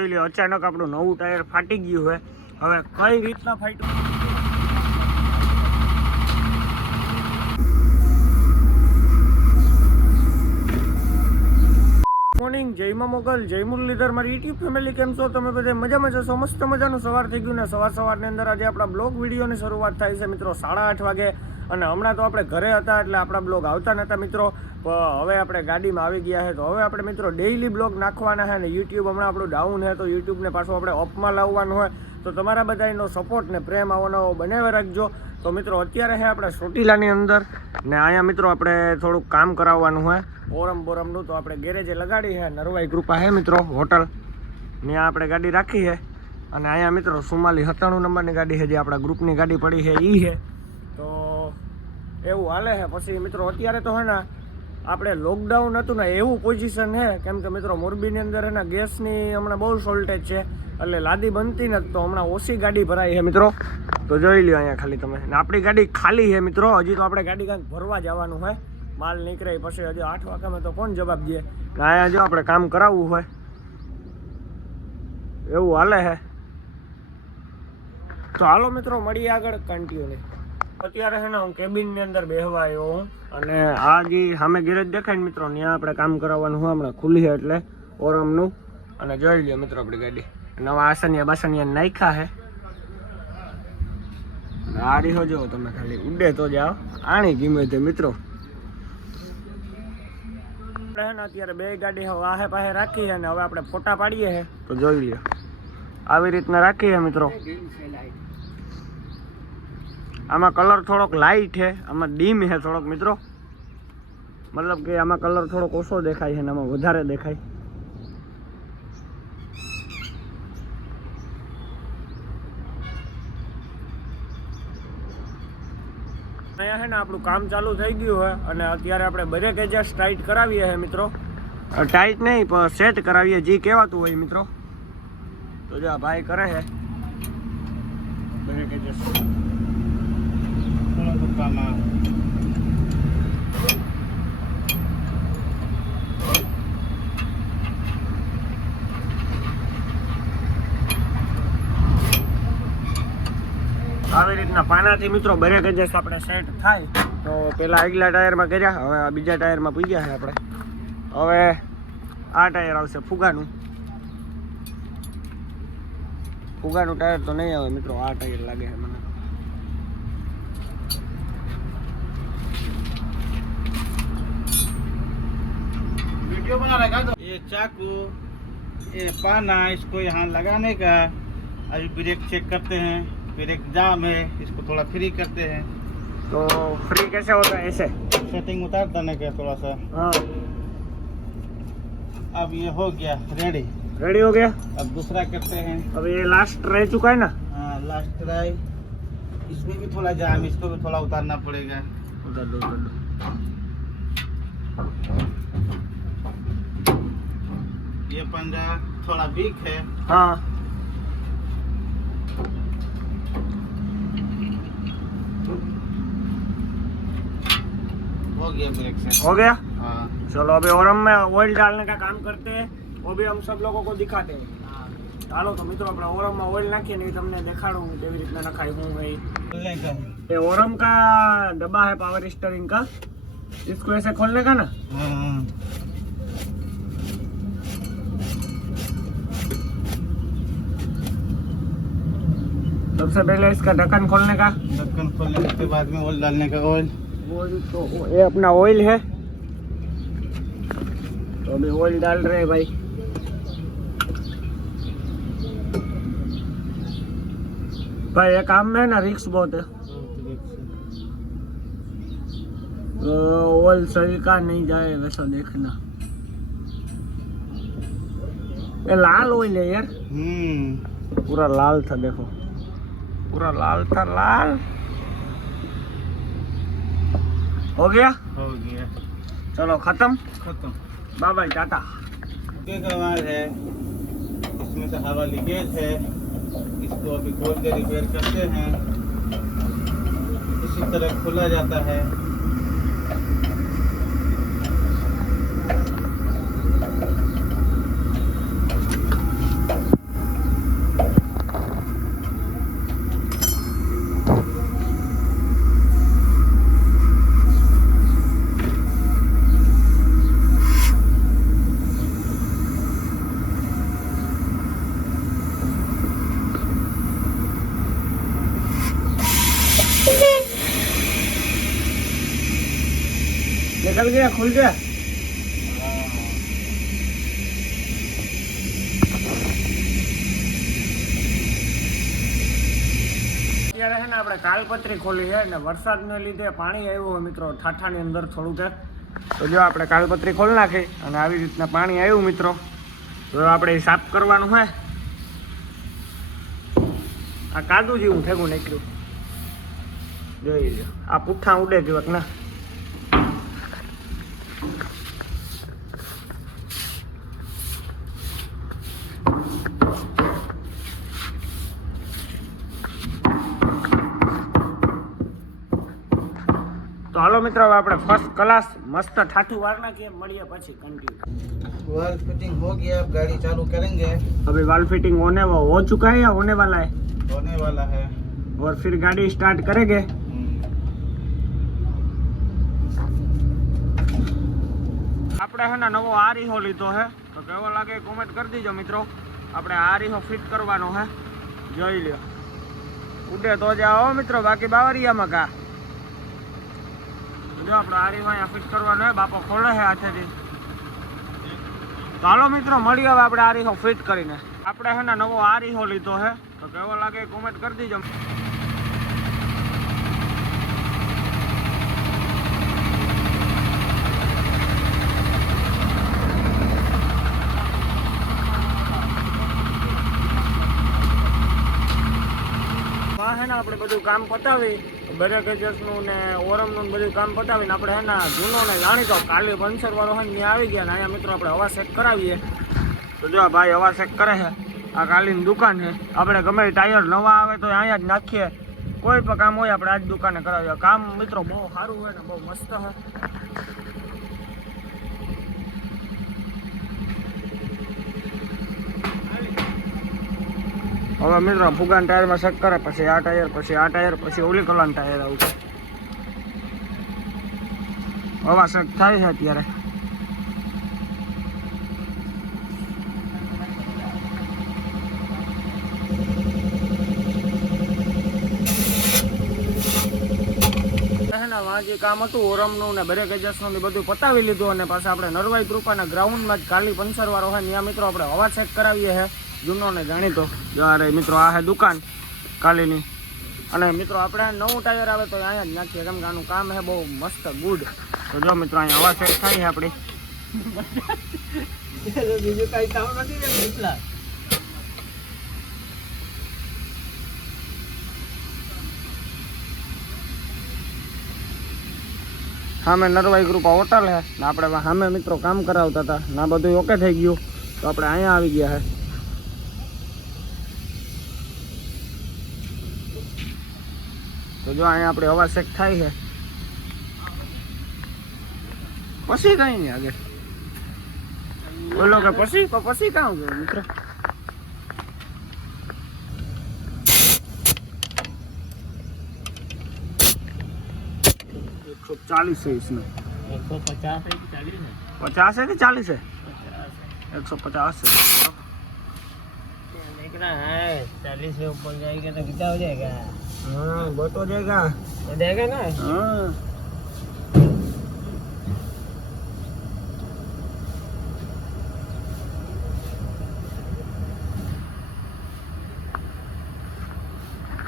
અચાનક આપણું નવું ટાયર ફાટી ગયું છે. હવે કઈ રીતના ફાટ્યું? મોર્નિંગ, જય માં મોગલ, જય મુરલીધર, મારી યુટ્યુબ ફેમિલી કેમ છો તમે બધા? મજામાં જશો? મસ્ત મજાનું સવાર થઈ ગયું ને સવારની અંદર આજે આપણા બ્લોગ વિડીયોની શરૂઆત થાય છે મિત્રો 8:30 વાગે. અને હમણાં તો આપણે ઘરે હતા એટલે આપણા બ્લોગ આવતા નહોતા મિત્રો. હવે આપણે ગાડીમાં આવી ગયા છે તો હવે આપણે મિત્રો ડેઈલી બ્લોગ નાખવાના છે. ને યુટ્યુબ હમણાં આપણું ડાઉન છે તો યુટ્યુબને પાછું આપણે અપમાં લાવવાનું હોય તો તમારા બધાનો સપોર્ટ ને પ્રેમ આવો બનાવી રાખજો. તો મિત્રો અત્યારે છે આપણે ચોટીલાની અંદર ને અહીંયા મિત્રો આપણે થોડુંક કામ કરાવવાનું હોય બોરમનું. તો આપણે ગેરેજે લગાડી છે, નરવાઈ કૃપા છે મિત્રો હોટલ, ત્યાં આપણે ગાડી રાખી છે. અને અહીંયા મિત્રો 9497 નંબરની ગાડી છે જે આપણા ગ્રુપની ગાડી પડી છે એ છે. તો એવું હાલે છે. પછી મિત્રો અત્યારે તો હે ને આપણે લોકડાઉન હતું ને એવું પોઝિશન છે, કેમ કે મિત્રો મોરબીની અંદર છે ને ગેસની હમણાં બહુ શોર્ટેજ છે એટલે લાદી બનતી નથી. તો હમણાં ઓછી ગાડી ભરાઈ છે મિત્રો. તો જોઈ લ્યો અહીંયા ખાલી તમે. ને આપણી ગાડી ખાલી છે મિત્રો. હજી તો આપણે ગાડી કાંઈક ભરવા જવાનું હોય, માલ નીકળે પછી હજી 8 વાગ્યામાં તો કોણ જવાબ દે. અહીંયા જો આપણે કામ કરાવવું હોય એવું હાલે છે. તો હાલો મિત્રો મળીએ આગળ કન્ટિન્યુ. અત્યારે છે ને હું કેબિનની અંદર બેહવા આવ્યો હું. અને આ જે સામે ગેરેજ દેખાય ને મિત્રો ત્યાં આપણે કામ કરાવવાનું હોય. હમણાં ખુલ્લી છે એટલે ઓરમનું. અને જોઈ લ્યો મિત્રો આપણી ગાડી નવા બાસનિયા નાખ્યા છે. આડી હો જો તમે ખાલી ઉડે તો જાઓ આણી કિંમત મિત્રો. અત્યારે બે ગાડી વાહે પાસે રાખી છે અને હવે આપણે ફોટા પાડીએ છે તો જોઈ લ્યો આવી રીતના રાખીએ મિત્રો. આમાં કલર થોડોક લાઇટ છે, આમાં ડીમ છે થોડોક મિત્રો. મતલબ કે આમાં કલર થોડોક ઓછો દેખાય છે અને આમાં વધારે દેખાય. અહીંયા છે ને આપણું કામ ચાલુ થઈ ગયું હોય અને અત્યારે આપણે બ્રેક એડજસ્ટ ટાઈટ કરાવીએ છીએ મિત્રો. ટાઈટ નહીં પણ સેટ કરાવીએ જે કહેવાતું હોય મિત્રો. તો જો આ ભાઈ કરે છે બ્રેક એડજસ્ટ. આવી રીતના પાનાથી મિત્રો બ્રેક એડજસ્ટ આપણે સેટ થાય. તો પહેલાં આગલા ટાયરમાં કર્યા, હવે આ બીજા ટાયરમાં પૂગ્યા છે આપણે. હવે આ ટાયર આવશે ફુગાનું ટાયર તો નહીં આવે મિત્રો, આ ટાયર લાગે છે મને. वीडियो बना रहेगा तो ये चाकू ये पाना इसको यहाँ लगाने का. अभी ब्रेक चेक करते हैं, ब्रेक जाम है, इसको थोड़ा फ्री करते हैं. तो फ्री कैसे होता है? ऐसे सेटिंग उतार देने का थोड़ा सा. हाँ अब ये हो गया रेडी हो गया. अब दूसरा करते हैं. अब ये लास्ट रह चुका है ना? हाँ लास्ट ट्राई. इसमें भी थोड़ा जाम, इसको भी थोड़ा उतारना पड़ेगा. उतार दो. ये पंजा थोड़ा वीक है. हाँ हो गया ब्रेक से. हो गया. हाँ चलो अभी और हम ऑयल डालने का काम करते हैं, वो भी हम सब लोगों को दिखाते हैं. ચાલો તો મિત્રો આપણે ઓરમમાં ઓઇલ નાખીએ ને તમને દેખાડું કેવી રીતના નખાય હું ભાई. ये ओरम का डब्बा है पावर स्टीयरिंग का, इसको ऐसे खोलने का ना. सबसे पहले इसका ढक्कन खोलने का. ढक्कन खोलने के बाद में ऑयल डालने का. ऑयल तो ये अपना ऑयल है तो अभी ऑयल डाल रहे हैं भाई. भाई ये काम में ना रिक्स बहुत है. तो ऑयल सही का नहीं जाए वैसा देखना. ये लाल ऑयल है यार, पूरा लाल था देखो, पूरा लाल था लाल. हो गया. चलो खत्म. Bye bye tata. आवाज है, इसमें से हवा लीकेज है, इसको अभी खोल के रिपेयर करते हैं. इसी तरह खोला जाता है. निकल गया, खुल गया। અત્યારે છે ને આપણે કાલપત્રી ખોલી છે ને વરસાદને લીધે પાણી આવ્યું હોય મિત્રો ઠાઠાની અંદર થોડું કે તો જો આપણે કાલપત્રી ખોલી નાખી અને આવી રીતના પાણી આવ્યું મિત્રો તો આપણે સાફ કરવાનું છે આ કાદુ જેવું ભેગું નીકળ્યું જોઈ લો આ પુઠ્ઠા ઉડે કેવાક ના तो हालो मित्रों આપણે ફર્સ્ટ ક્લાસ મસ્ત ઠાઠું વાર નાખીએ મળીએ પછી कंटिन्यू वाल फिटिंग हो गया, अब गाड़ी चालू करेंगे। अभी वाल फिटिंग हो चुका है या होने वाला है? होने वाला है और फिर गाड़ी स्टार्ट करेंगे। આપણે હે ને નવો આરીહો લીધો હે તો કેવો લાગે કોમેન્ટ કરી દીજો મિત્રો આપણે આરીહો ફિટ કરવાનો હે જોઈ લ્યો ઉડે તો જાઓ મિત્રો બાકી બાવરિયામાં કા જો આપણે આરીહો અહીંયા ફિટ કરવાનો હે બાપો ખોલે છે હાથેથી ચાલો મિત્રો મળીએ હવે આપણે આરીહો ફિટ કરીને આપણે હે ને નવો આરીહો લીધો હે તો કેવો લાગે કોમેન્ટ કરી દીજો આપણે બધું કામ પતાવી બ્રેક એડજસ્ટનું ને ઓરમનું બધું કામ પતાવીને આપણે હે ને જૂનો ને જાણીતો કાલે પંચર વાળો હોય ત્યાં આવી ગયા ને અહીંયા મિત્રો આપણે હવા ચેક કરાવીએ તો જો ભાઈ હવા ચેક કરે છે આ કાલીની દુકાન છે આપણે ગમે ટાયર નવા આવે તો અહીંયા જ નાખીએ કોઈ પણ કામ હોય આપણે આ જ દુકાને કરાવીએ કામ મિત્રો બહુ સારું હોય ને બહુ મસ્ત છે હવે મિત્રો ફુગાન ટાયરમાં ચેક કરે પછી આ ટાયર પછી ઓલી કલાન ટાયર આવું છે હવા ચેક થાય છે અત્યારે જે કામ હતું ઓરમનું ને બ્રેક એડજસ્ટનું બધું પતાવી લીધું અને પાછા આપણે નરવાઈ કૃપાના ગ્રાઉન્ડમાં જ કાલી પંચર વાળો હોય ત્યાં મિત્રો આપણે હવા ચેક કરાવીએ છે જૂનો ને જાણીતો અરે મિત્રો આ હે દુકાન કાલીની અને મિત્રો આપણે નવું ટાયર આવે તો અહીંયા જ નાખીએ કેમ કે આનું કામ છે બહુ મસ્ત ગુડ તો જો મિત્રો અહીંયા હવા ચેક થાય છે આપણી બીજું કઈ કામ નથી સામે નરવાઈ ગ્રુપા હોટલ છે ને આપણે સામે મિત્રો કામ કરાવતા હતા ના બધું ઓકે થઈ ગયું તો આપણે અહીંયા આવી ગયા છે તો જો અહીંયા આપણે હવા ચેક થાય છે પછી કઈ નહીં આગળ બોલો કે પછી કામ ગયું મિત્રો 140 है इसमें 150 है कि 40 है 50 है कि 40 है 150 है देखना है 40 से ऊपर जाएगा तो कितना हो जाएगा हाँ बहुत हो जाएगा ना हाँ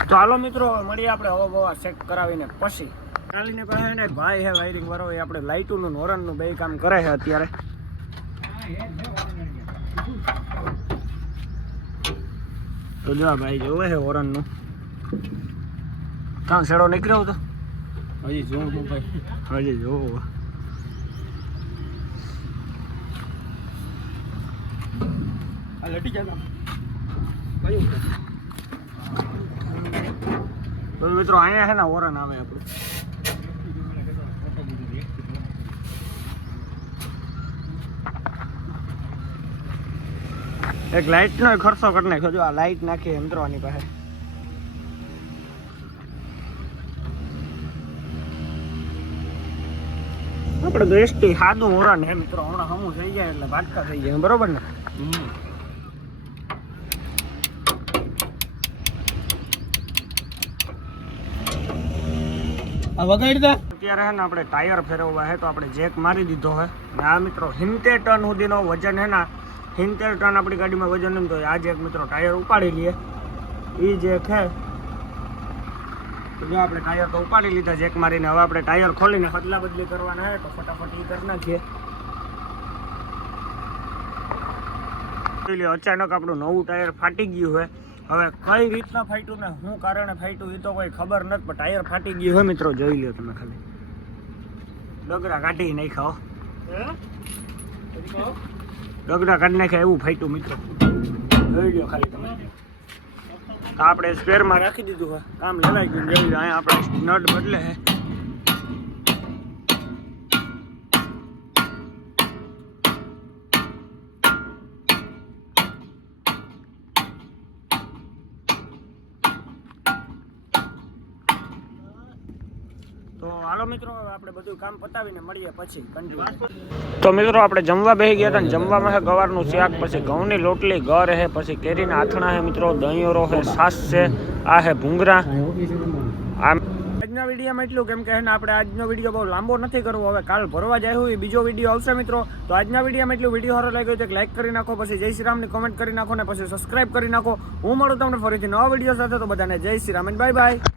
ચાલો મિત્રો મળીએ આપણે હવા ચેક કરાવીને પછી કાલીને પાસે ને ભાઈ હે વાયરિંગ વાળો એ આપણે લાઇટોનું હોરનનું બે કામ કરે છે અત્યારે તો જો ભાઈ જોવે છે હોરનનું કામ છેડો નીકળ્યો તો હજી જોવું ભાઈ હજી જોવો આ લટી જાય તો મિત્રો અહીંયા છે ને હોરન આવે આપણું એક લાઇટ નો ખર્ચો કરી નાખ્યો જો આ લાઇટ નાખી મિત્રો આની પાસે આપણે તો એસટી સાદું હોરન હે મિત્રો હમણાં હમું થઈ જાય એટલે વાટકા થઈ જાય બરોબર ને આ વગાડી દે અત્યારે હે ને આપણે ટાયર ફેરવવા છે તો આપણે જેક મારી દીધો છે ને આ મિત્રો 70 ટન સુધીનો વજન હે ને 70 ટન આપણી ગાડીમાં વજન એમ તો આ જેક મિત્રો ટાયર ઉપાડી લઈએ એ જેક છે તો જો આપણે ટાયર તો ઉપાડી લીધા જેક મારીને હવે આપણે ટાયર ખોલીને બદલા બદલી કરવાના છે તો ફટાફટ એ કરી નાખીએ અચાનક આપણું નવું ટાયર ફાટી ગયું હોય હવે કઈ રીતના ફાટ્યું ને શું કારણે ફાટ્યું એ તો કોઈ ખબર નથી પણ ટાયર ફાટી ગયું હોય મિત્રો જોઈ લ્યો તમે ખાલી ડગરા કાઢી નાખ્યા ડગરા કાઢી નાખ્યા એવું ફાટ્યું મિત્રો જોઈ લ્યો ખાલી તમે તો આપણે સ્પેરમાં રાખી દીધું હોય કામ લેવાઈ ગયું જોઈ લો અહીંયા આપણે નટ બદલે છે તો હાલો મિત્રો હવે આપણે બધું કામ પતાવીને મળીએ પછી કન્ટિન્યુ તો મિત્રો આપણે જમવા બેસી ગયા હતા ને જમવામાં છે ગવારનું શાક પછી ઘઉંની લોટલી ગર છે પછી કેરીના આથણા છે મિત્રો દહીંઓરો છે છાશ છે આ છે ભૂંગરા આજના વિડીયોમાં એટલું કેમ કે આપણે આજનો વિડીયો બહુ લાંબો નથી કરવો હવે કાલ ભરવા જાય હોય બીજો વિડીયો આવશે મિત્રો તો આજના વિડીયોમાં એટલું વિડીયો સારો લાગ્યો તો એક લાઈક કરી નાખો પછી જય શ્રી રામની કોમેન્ટ કરી નાખો ને પછી સબસ્ક્રાઇબ કરી નાખો હું મળું તમને ફરીથી નવા વિડીયો સાથે તો બધાને જય શ્રી રામ બાય બાય